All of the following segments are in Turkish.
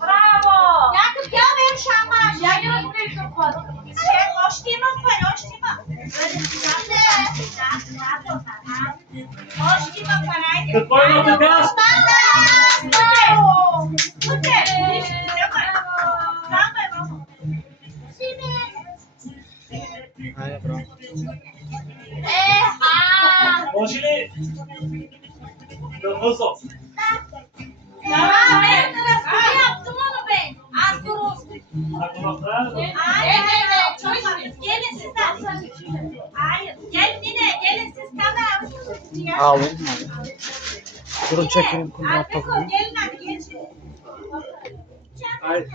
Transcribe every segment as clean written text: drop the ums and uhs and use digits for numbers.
Bravo. Yakup gel benim şamlar. Ya gel buraya kapat. Hoş değil mi? Hoş değil mi? Böyle hoş değil mi? Paraydı. Koy notu kız. Hayır bro. Ožili. Donoso. Yaptım onu ben. Az kurulsun. Gelin sizden. Hayır. Gelin yine. Gelin siz kamera. Ağlayayım mı abi? Durun çekeyim kumdan Artık o bakayım. gelin hadi geçin. Hayır.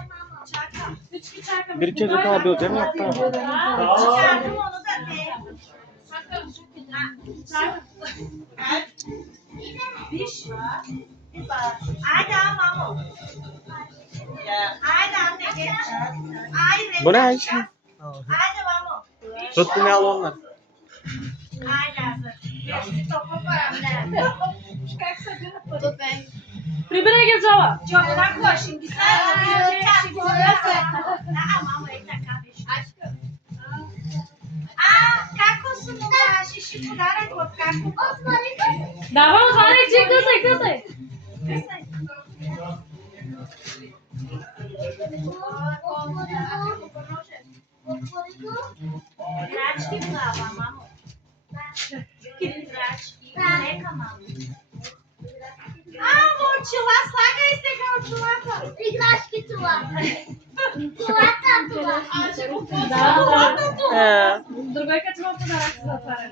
Çarkı. Bir kez daha bir hocam yaptı abi. Çıkardım onu da be. Diş var. Haydi ama. Haydi anne geç. Haydi. Bu ne Ayşe? Haydi mamo. Tut bunu al onlar. Haydi hazır. Geçti topu paramda. Primeira que estava. Çok bak şimdi sen bir tane mamo ele tá cabeça. Kako não dá xixi por dar a kako. Dava uns vários dias que eu sei. Graçki plava, mamo. Graçki, neca, mamo. Amor, tila, saga esse garoto. Graçki tila. Другой kaçmak da rahatsız atarım.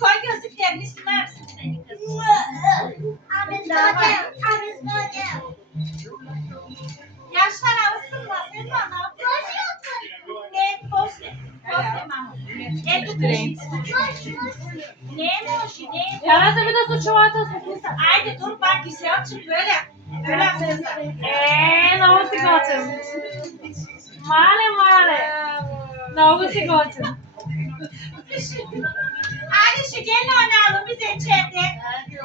Koy gözlüklerini siler misin seni kız? Yaşlar alışsınlar. Sen bana. Ne? Poste. Poste, mamo. É do trem. Ne hoşu ne? Yarasa bir de su çuvalta sokulsa. Haydi dur bak güzelce böyle. Böyle yapacağız. Não se gosta. Male. Não se gosta. Haydi şu gelin oynayalım biz içeride.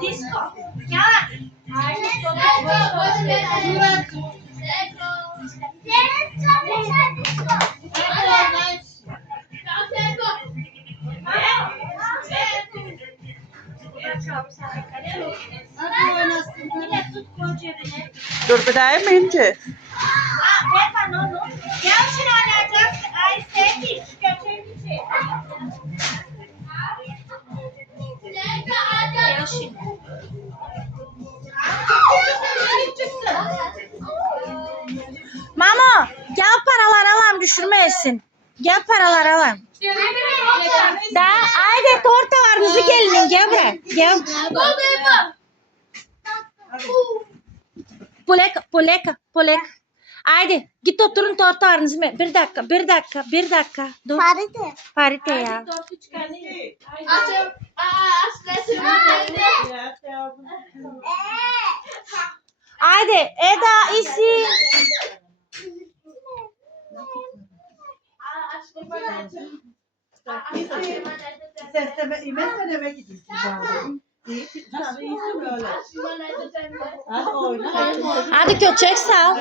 Disco. Gel. Haydi. Yine tut koy cebine. Dur bir daha yemeyin ki. Ver bana onu. Gel şimdi oynayacağız. Ay sevgi. Götürün içeri. Gel şimdi. Mamo gel paralar alalım düşürmeyesin. Gel paralar alalım. Da haydi tortalarınızı gelin gel buraya. Gel. Polek. Haydi git oturun tortalarınızı. Bir dakika. Dur. Parite ya. Haydi Eda isi. İmesene gidiyorsun. İyi böyle. Hadi oyna. Hadi köçek sal.